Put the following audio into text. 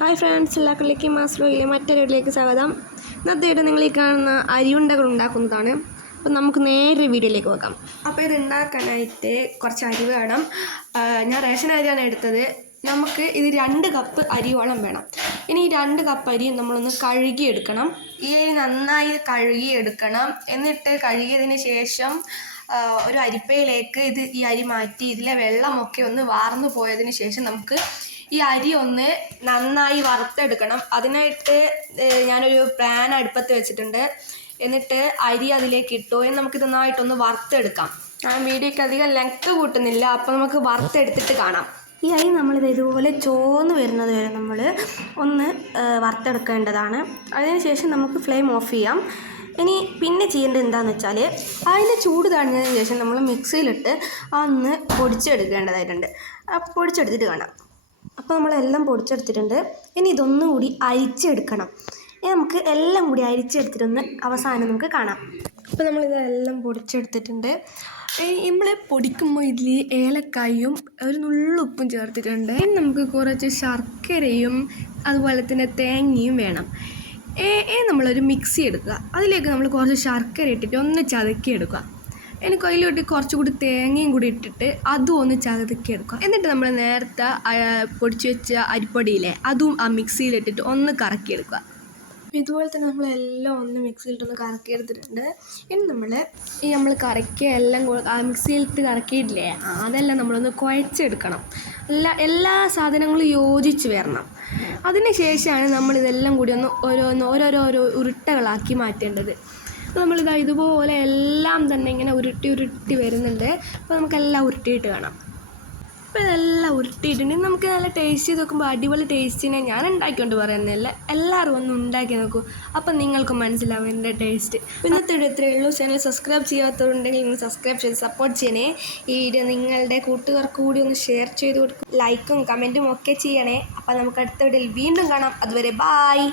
Hi friends, എല്ലാവർക്കും മാസ്ലോയിലെ മറ്റൊരു വീഡിയോയിലേക്ക് സ്വാഗതം. ഇന്നത്തെ നിങ്ങൾ ഈ കാണുന്ന അരിയുണ്ടകൾ ഉണ്ടാക്കുന്നതാണ്. അപ്പോൾ നമുക്ക് നേരെ വീഡിയോയിലേക്ക് പോകാം. അപ്പോൾ ഇത് ഉണ്ടാക്കാനായിട്ട് കുറച്ച് അരി വേണം. ഞാൻ റേഷൻ അരിയാണ് എടുത്തത്. നമുക്ക് ഇത് 2 കപ്പ് അരിയോളം വേണം. ഇനി ഈ 2 കപ്പ് അരി നമ്മളൊന്ന് കഴുകിയെടുക്കണം. ഈ അരി നന്നായി കഴുകിയെടുക്കണം. എന്നിട്ട് കഴുകിയതിന് ശേഷം ഒരു അരിപ്പയിലേക്ക് ഈ അരി മാറ്റി ഇതിലെ വെള്ളമൊക്കെ ഒന്ന് വാർന്നു പോയതിന് ശേഷം നമുക്ക് ഈ അരി ഒന്ന് നന്നായി വറുത്തെടുക്കണം. അതിനായിട്ട് ഞാനൊരു പാൻ അടുപ്പത്ത് വെച്ചിട്ടുണ്ട്. എന്നിട്ട് അരി അതിലേക്ക് ഇട്ടു. നമുക്ക് നന്നായിട്ടൊന്ന് വറുത്തെടുക്കാം. ഞാൻ വീഡിയോയ്ക്ക് അധികം ലെങ്ത്ത് കൂട്ടുന്നില്ല, അപ്പോൾ നമുക്ക് വറുത്തെടുത്തിട്ട് കാണാം. ഈ അരി നമ്മളിത് ഇതുപോലെ ചോന്ന് വരുന്നത് വരെ നമ്മൾ ഒന്ന് വറുത്തെടുക്കേണ്ടതാണ്. അതിനുശേഷം നമുക്ക് ഫ്ലെയിം ഓഫ് ചെയ്യാം. ഇനി പിന്നെ ചെയ്യേണ്ടത് എന്താണെന്ന് വെച്ചാൽ അതിൻ്റെ ചൂട് തണിഞ്ഞതിന് ശേഷം നമ്മൾ മിക്സിയിലിട്ട് ഒന്ന് പൊടിച്ചെടുക്കേണ്ടതായിട്ടുണ്ട്. പൊടിച്ചെടുത്തിട്ട് കാണാം. അപ്പോൾ നമ്മളെല്ലാം പൊടിച്ചെടുത്തിട്ടുണ്ട്. ഇനി ഇതൊന്നും കൂടി അരിച്ചെടുക്കണം. ഇനി നമുക്ക് എല്ലാം കൂടി അരിച്ചെടുത്തിട്ടൊന്ന് അവസാനം നമുക്ക് കാണാം. അപ്പോൾ നമ്മളിതെല്ലാം പൊടിച്ചെടുത്തിട്ടുണ്ട്. നമ്മൾ പൊടിക്കുമ്പോൾ ഇതിൽ ഏലക്കായും ഒരു നുള്ളുപ്പും ചേർത്തിട്ടുണ്ട്. ഇനി നമുക്ക് കുറച്ച് ശർക്കരയും അതുപോലെ തന്നെ തേങ്ങയും വേണം. നമ്മളൊരു മിക്സി എടുക്കുക. അതിലേക്ക് നമ്മൾ കുറച്ച് ശർക്കര ഇട്ടിട്ട് ഒന്ന് ചതക്കിയെടുക്കുക. എനിക്ക് അതിലോട്ട് കുറച്ചുകൂടി തേങ്ങയും കൂടി ഇട്ടിട്ട് അതും ഒന്ന് ചതക്കിയെടുക്കുക. എന്നിട്ട് നമ്മൾ നേരത്തെ പൊടിച്ച് വെച്ച അരിപ്പൊടിയില്ലേ, അതും ആ മിക്സിയിലിട്ടിട്ട് ഒന്ന് കറക്കിയെടുക്കുക. ഇതുപോലെ തന്നെ നമ്മളെല്ലാം ഒന്ന് മിക്സിയിലിട്ടൊന്ന് കറക്കിയെടുത്തിട്ടുണ്ട്. ഇനി നമ്മൾ കറക്കിയ എല്ലാം ആ മിക്സിയിലിട്ട് കറക്കിയിട്ടില്ലേ, അതെല്ലാം നമ്മളൊന്ന് കുഴച്ചെടുക്കണം. എല്ലാ സാധനങ്ങളും യോജിച്ച് വരണം. അതിന് ശേഷമാണ് നമ്മളിതെല്ലാം കൂടി ഒന്ന് ഓരോരോ ഉരുട്ടകളാക്കി മാറ്റേണ്ടത്. അപ്പോൾ നമ്മളിതാ ഇതുപോലെ എല്ലാം തന്നെ ഇങ്ങനെ ഉരുട്ടി വരുന്നുണ്ട്. അപ്പോൾ നമുക്കെല്ലാം ഉരുട്ടിയിട്ട് കാണാം. അപ്പോൾ ഇതെല്ലാം ഉരുട്ടിയിട്ടുണ്ടെങ്കിൽ നമുക്ക് നല്ല ടേസ്റ്റ് ചെയ്ത് നോക്കുമ്പോൾ അടിപൊളി ടേസ്റ്റിനെ ഞാൻ ഉണ്ടാക്കിക്കൊണ്ട് പറയുന്നില്ല, എല്ലാവരും ഒന്ന് ഉണ്ടാക്കി നോക്കൂ. അപ്പം നിങ്ങൾക്ക് മനസ്സിലാവും എൻ്റെ ടേസ്റ്റ്. ഇന്നത്തെ ഇത്രയേ ഉള്ളൂ. ചാനൽ സബ്സ്ക്രൈബ് ചെയ്യാത്തവരുണ്ടെങ്കിൽ നിങ്ങൾ സബ്സ്ക്രൈബ് ചെയ്ത് സപ്പോർട്ട് ചെയ്യണേ. ഈ വീഡിയോ നിങ്ങളുടെ കൂട്ടുകാർക്ക് കൂടി ഒന്ന് ഷെയർ ചെയ്ത് കൊടുക്കും. ലൈക്കും കമൻറ്റും ഒക്കെ ചെയ്യണേ. അപ്പോൾ നമുക്ക് അടുത്ത വീഡിയോയിൽ വീണ്ടും കാണാം. അതുവരെ ബായ്.